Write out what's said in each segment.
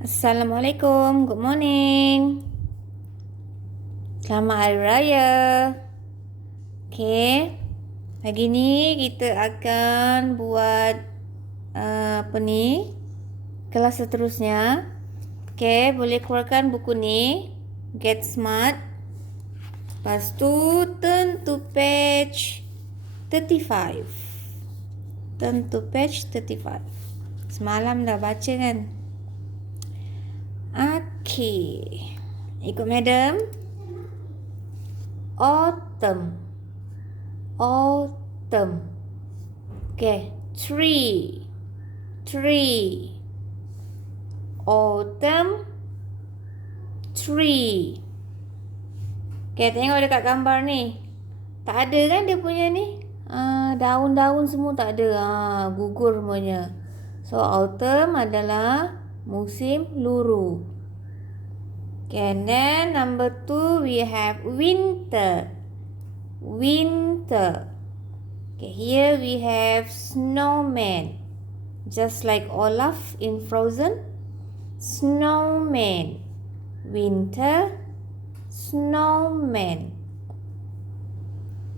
Assalamualaikum, good morning. Selamat Hari Raya. Okay, pagi ni kita akan buat kelas seterusnya. Okay, boleh keluarkan buku ni, Get Smart. Lepas tu, turn to page 35. Turn to page 35. Semalam dah baca kan? Okay, ikut madam. Autumn. Okay, tree. Autumn tree. Okay, tengok dekat gambar ni. Tak ada kan dia punya ni? Daun-daun semua tak ada. Gugur semuanya. So, autumn adalah musim luru. Okay, and then number 2 we have winter. Okay, here we have snowman. Just like Olaf in Frozen. Snowman. Winter. Snowman.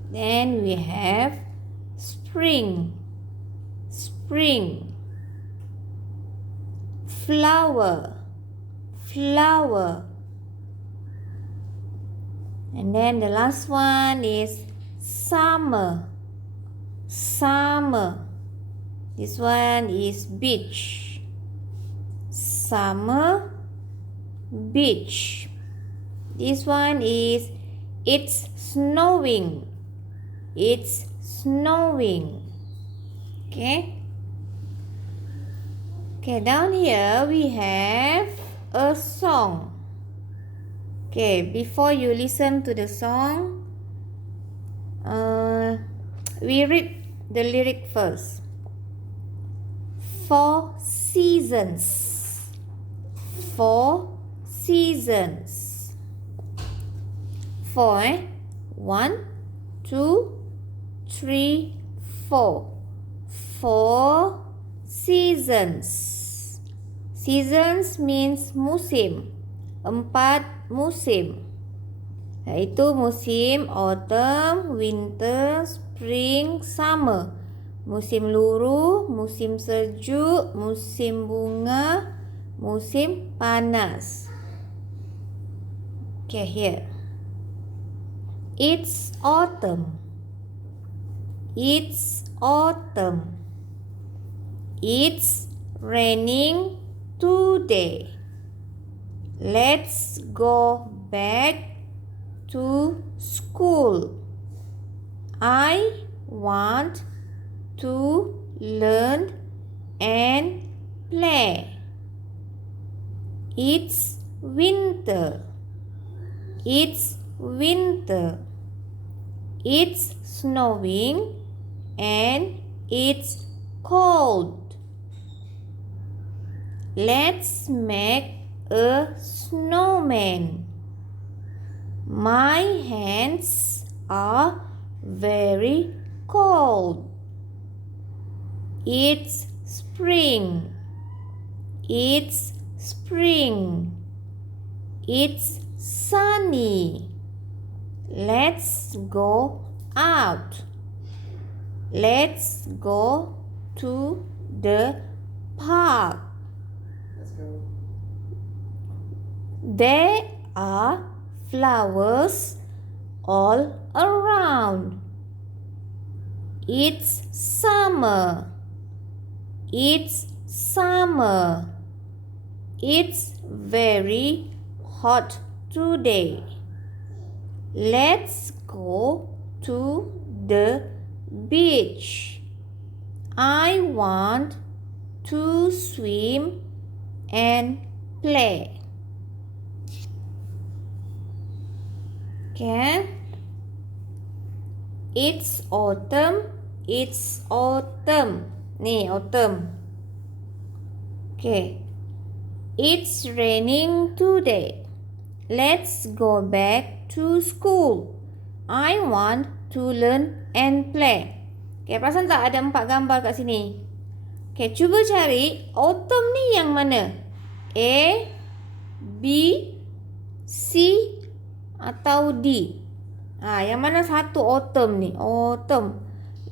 Then we have spring. Flower. And then the last one is summer. This one is beach. Summer, beach. This one is it's snowing. Okay. Okay, down here we have a song. Okay, before you listen to the song, we read the lyric first. 4 seasons. 4 seasons. 4, 1, 2, 3, 4. 4 seasons. Seasons means musim. 4 musim, iaitu musim autumn, winter, spring, summer. Musim luru, musim sejuk, musim bunga, musim panas. Okay, here. It's autumn. It's raining today. Let's go back to school. I want to learn and play. It's winter. It's snowing and it's cold. Let's make a snowman. My hands are very cold. It's spring. It's sunny. Let's go out. Let's go to the park. Let's go. There are flowers all around. It's summer. It's very hot today. Let's go to the beach. I want to swim and play. Okay. It's autumn. Ni autumn. Okay. It's raining today. Let's go back to school. I want to learn and play. Okay, perasan tak ada 4 gambar kat sini? Okay, cuba cari autumn ni yang mana? A, B, C atau D? Yang mana satu autumn ni? Autumn.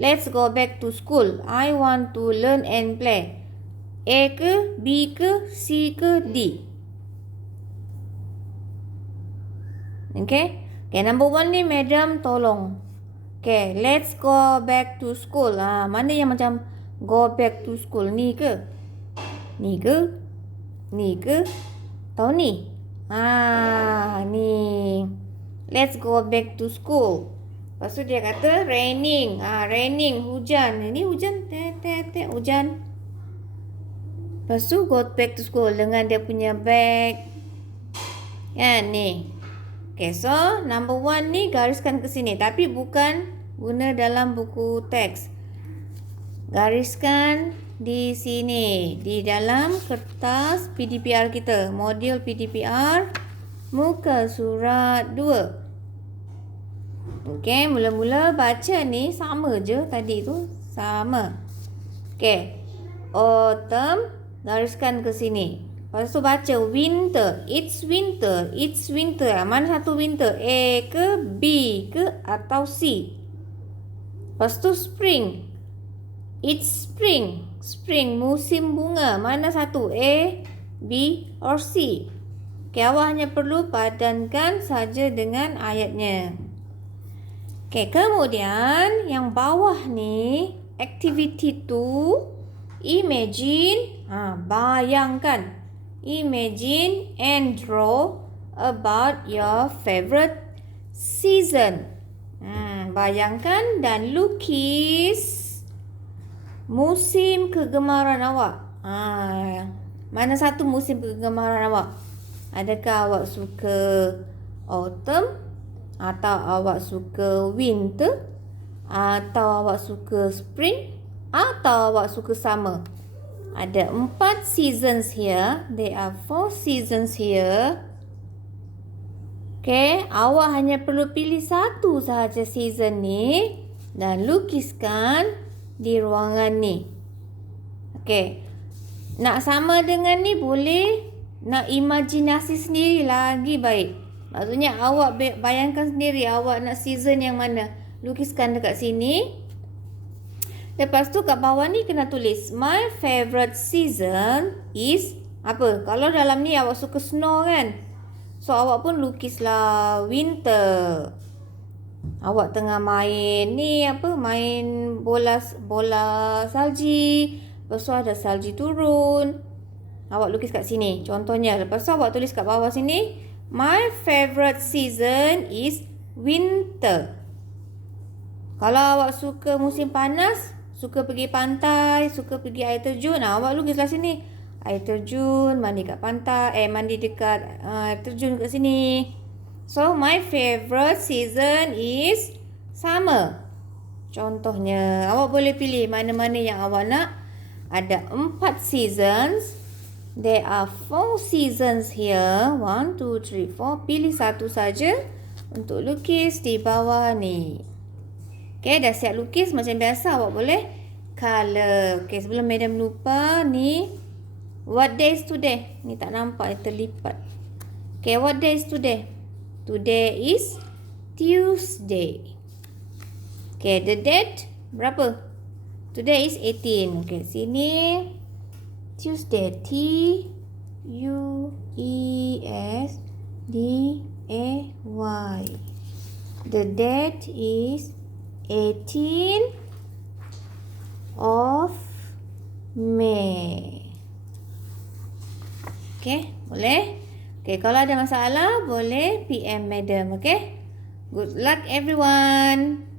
Let's go back to school. I want to learn and play. A ke, B ke, C ke, D? Okay. Okay, number 1 ni madam tolong. Okay, let's go back to school. Mana yang macam go back to school? Ni ke? Ni ke? Ni ke? Tahu ni? Ni. Let's go back to school. Lepas tu dia kata raining. Raining, hujan. Ini hujan. Hujan. Lepas tu go back to school dengan dia punya bag. Ni. Okay, so number 1 ni gariskan ke sini. Tapi bukan guna dalam buku teks. Gariskan di sini. Di dalam kertas PDPR kita. Modul PDPR. Muka surat 2. Okay, mula-mula baca ni sama je tadi tu. Sama. Okay. Autumn. Gariskan ke sini. Lepas tu baca winter. It's winter. It's winter. Mana satu winter? A ke, B ke atau C? Lepas tu spring. It's spring. Spring, musim bunga. Mana satu? A, B or C? Okay, awak hanya perlu padankan saja dengan ayatnya. Okay, kemudian yang bawah ni, activity 2, imagine, bayangkan. Imagine and draw about your favorite season. Bayangkan dan lukis musim kegemaran awak. Mana satu musim kegemaran awak? Adakah awak suka autumn? Atau awak suka winter? Atau awak suka spring? Atau awak suka summer? Ada 4 seasons here. There are 4 seasons here. Okay, awak hanya perlu pilih satu sahaja season ni dan lukiskan di ruangan ni. Okay, nak sama dengan ni boleh, nak imajinasi sendiri lagi baik. Maksudnya awak bayangkan sendiri awak nak season yang mana. Lukiskan dekat sini. Lepas tu kat bawah ni kena tulis my favorite season is apa? Kalau dalam ni awak suka snow kan? So awak pun lukislah winter. Awak tengah main ni apa? Main bola salji. Lepas tu ada salji turun. Awak lukis kat sini. Contohnya. Lepas tu awak tulis kat bawah sini my favorite season is winter. Kalau awak suka musim panas, suka pergi pantai, suka pergi air terjun, awak lukislah sini. Air terjun, mandi kat pantai, mandi dekat air terjun kat sini. So, my favorite season is summer. Contohnya, awak boleh pilih mana-mana yang awak nak. Ada 4 seasons. There are 4 seasons here. 1, 2, 3, 4. Pilih satu saja untuk lukis di bawah ni. Okay, dah siap lukis macam biasa. Awak boleh color. Okay, sebelum madam lupa ni. What day is today? Ni tak nampak, terlipat. Okay, what day is today? Today is Tuesday. Okay, the date berapa? Today is 18. Okay, sini. Tuesday. Tuesday. The date is 18 of May. Okay, boleh? Okay, kalau ada masalah boleh PM madam, okay? Good luck everyone.